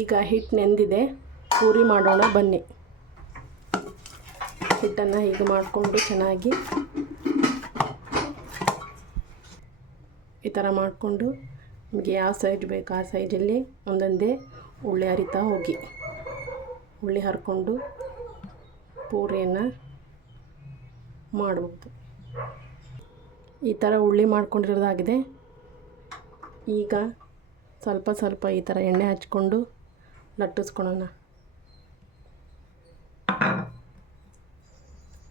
ಈಗ ಹಿಟ್ಟು ನೆಂದಿದೆ, ಪೂರಿ ಮಾಡೋಣ ಬನ್ನಿ. ಹಿಟ್ಟನ್ನು ಹೀಗೆ ಮಾಡಿಕೊಂಡು ಚೆನ್ನಾಗಿ ಈ ಥರ ಮಾಡಿಕೊಂಡು ನಿಮಗೆ ಯಾವ ಸೈಜ್ ಬೇಕು ಆ ಸೈಜಲ್ಲಿ ಒಂದೊಂದೇ ಉಳ್ಳಿ ಹರಿತಾ ಹೋಗಿ. ಉಳ್ಳಿ ಹರ್ಕೊಂಡು ಪೂರಿಯನ್ನು ಮಾಡ್ಬೋದು. ಈ ಥರ ಉಳ್ಳಿ ಮಾಡ್ಕೊಂಡಿರೋದಾಗಿದೆ. ಈಗ ಸ್ವಲ್ಪ ಸ್ವಲ್ಪ ಈ ಥರ ಎಣ್ಣೆ ಹಚ್ಕೊಂಡು ಲಟ್ಟಿಸ್ಕೊಳ್ಳೋಣ.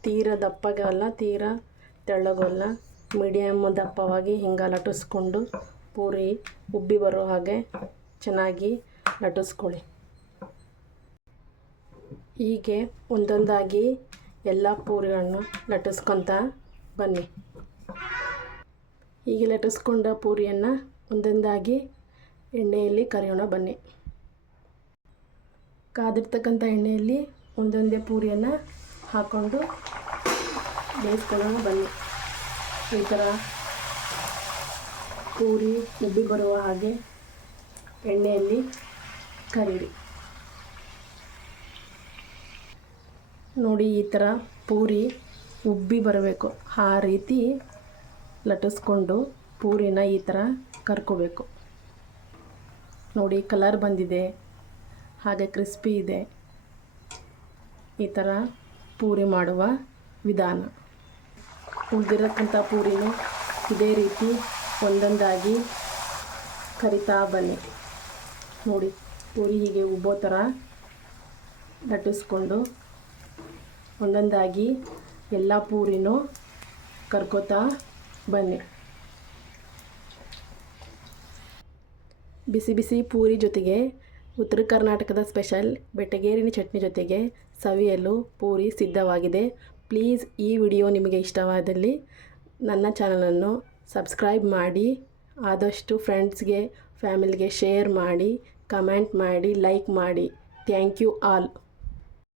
ತೀರ ದಪ್ಪಗಲ್ಲ, ತೀರ ತೆಳ್ಳಗಲ್ಲ, ಮೀಡಿಯಮ್ ದಪ್ಪವಾಗಿ ಹಿಂಗೆ ಲಟ್ಟಿಸ್ಕೊಂಡು ಪೂರಿ ಉಬ್ಬಿ ಬರೋ ಹಾಗೆ ಚೆನ್ನಾಗಿ ಲಟ್ಟಿಸ್ಕೊಳ್ಳಿ. ಹೀಗೆ ಒಂದೊಂದಾಗಿ ಎಲ್ಲ ಪೂರಿಗಳನ್ನು ಲಟ್ಟಿಸ್ಕೊತ ಬನ್ನಿ. ಹೀಗೆ ಲಟ್ಟಿಸ್ಕೊಂಡ ಪೂರಿಯನ್ನು ಒಂದೊಂದಾಗಿ ಎಣ್ಣೆಯಲ್ಲಿ ಕರಿಯೋಣ ಬನ್ನಿ. ಕಾದಿರ್ತಕ್ಕಂಥ ಎಣ್ಣೆಯಲ್ಲಿ ಒಂದೊಂದೇ ಪೂರಿಯನ್ನು ಹಾಕ್ಕೊಂಡು ಬೇಯಿಸ್ಕೊಳ್ಳೋಣ ಬನ್ನಿ. ಈ ಥರ ಪೂರಿ ಉಬ್ಬಿ ಬರುವ ಹಾಗೆ ಎಣ್ಣೆಯಲ್ಲಿ ಕರೀರಿ. ನೋಡಿ, ಈ ಥರ ಪೂರಿ ಉಬ್ಬಿ ಬರಬೇಕು. ಆ ರೀತಿ ಲಟ್ಟಿಸ್ಕೊಂಡು ಪೂರಿನ ಈ ಥರ ಕರ್ಕೋಬೇಕು. ನೋಡಿ, ಕಲರ್ ಬಂದಿದೆ, ಹಾಗೆ ಕ್ರಿಸ್ಪಿ ಇದೆ. ಈ ಥರ ಪೂರಿ ಮಾಡುವ ವಿಧಾನ. ಉಳಿದಿರತಕ್ಕಂಥ ಪೂರಿನೂ ಇದೇ ರೀತಿ ಒಂದೊಂದಾಗಿ ಕರಿತಾ ಬನ್ನಿ. ನೋಡಿ, ಪೂರಿ ಹೀಗೆ ಉಬ್ಬೋ ಥರ ಲಟ್ಟಿಸ್ಕೊಂಡು ಒಂದೊಂದಾಗಿ ಎಲ್ಲ ಪೂರಿನೂ ಕರ್ಕೋತಾ ಬನ್ನಿ. ಬಿಸಿ ಬಿಸಿ ಪೂರಿ ಜೊತೆಗೆ ಉತ್ತರ ಕರ್ನಾಟಕದ ಸ್ಪೆಷಲ್ ಬೆಟ್ಟಗೇರಿನ ಚಟ್ನಿ ಜೊತೆಗೆ ಸವಿಯಲು ಪೂರಿ ಸಿದ್ಧವಾಗಿದೆ. ಪ್ಲೀಸ್ ಈ ವಿಡಿಯೋ ನಿಮಗೆ ಇಷ್ಟವಾದಲ್ಲಿ ನನ್ನ ಚಾನಲನ್ನು ಸಬ್ಸ್ಕ್ರೈಬ್ ಮಾಡಿ, ಆದಷ್ಟು ಫ್ರೆಂಡ್ಸ್ಗೆ ಫ್ಯಾಮಿಲಿಗೆ ಶೇರ್ ಮಾಡಿ, ಕಮೆಂಟ್ ಮಾಡಿ, ಲೈಕ್ ಮಾಡಿ. Thank you all.